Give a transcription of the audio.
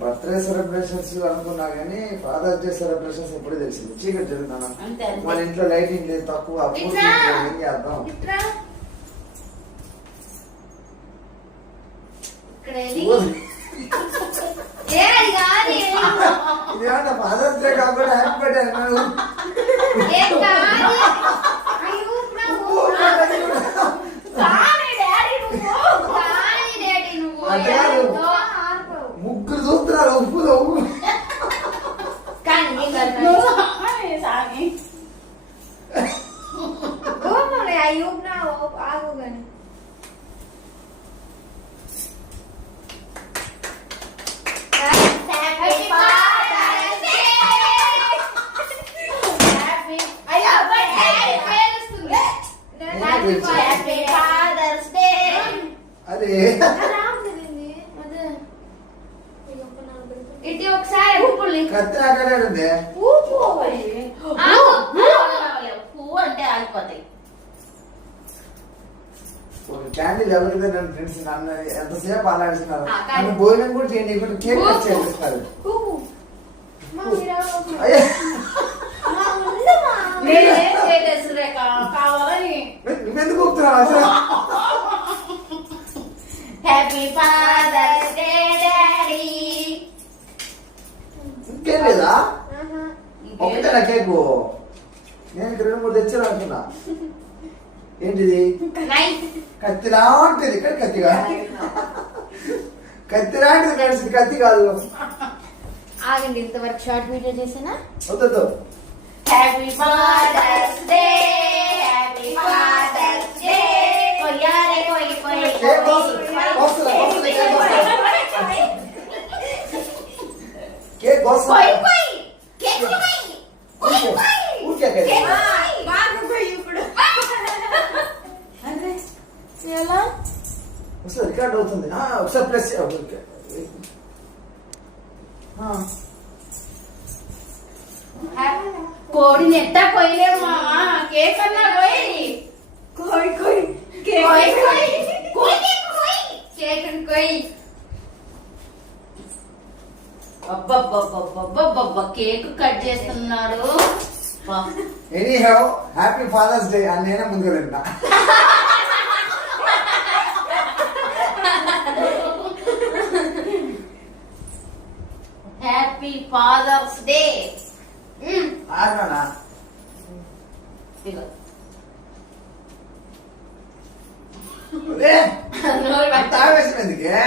birthday celebrations అనుకున్నా కానీ fathers day celebrations ఎప్పుడు తెలిసింది చీకటి జరుగుతున్నా మన ఇంట్లో లైటింగ్ లేదు తక్కువ ఏం చేద్దాం ఇదేమన్నా ఫాదర్స్ డే కాకుండా హ్యాపీ బర్త్డే ముగ్గురు చూస్తున్నారు ఉప్పులో అదే ఇటు ఒకసారి కత్తి ఆకలేడుంది పువ్వు అంటే ఆగిపోతాయి క్యాండిల్ ఎవరికైతే నన్ను ఫ్రెండ్స్ నన్ను ఎంతసేపు అలాడిస్తున్నారు నన్ను భోజనం కూడా చేయండి ఇప్పుడు కేక్ కట్ చేస్తున్నారు కావాలని నువ్వెందుకు ఊపుతున్నావు అసలు హ్యాపీ ఫాదర్స్ డే డాడీ ఇంకేం లేదా ఒకటేనా కేకు నేను 2-3 తెచ్చాను అనుకున్నా ఏంటిది కత్తి లాంటిది ఇక్కడ కత్తి కాదు కత్తి లాంటిది కలిసి కత్తి కాదు ఆగండి ఇంతవరకు షార్ట్ వీడియో చేసానా వద్దు happy father's day happy father's day కొయ్యారే కొయ్యి కొయ్యి కేక్ కోసం రికార్డ్ అవుతుంది ఒకసారి ప్రెస్ కోడి నెట్ట కొయ్యలేము మామా కేక్ అన్నా కొయ్యి కోయి కొయ్యి కేక్ కొయ్యి అబ్బబ్బబ్బబ్బబ్బబ్బ కేక్ కట్ చేస్తున్నారు ఎనీహౌ హ్యాపీ ఫాదర్స్ డే అని నేనే ముందుకు తింటా హ్యాపీ ఫాదర్స్ డే ఆగనా తావేసిన ఎందుకే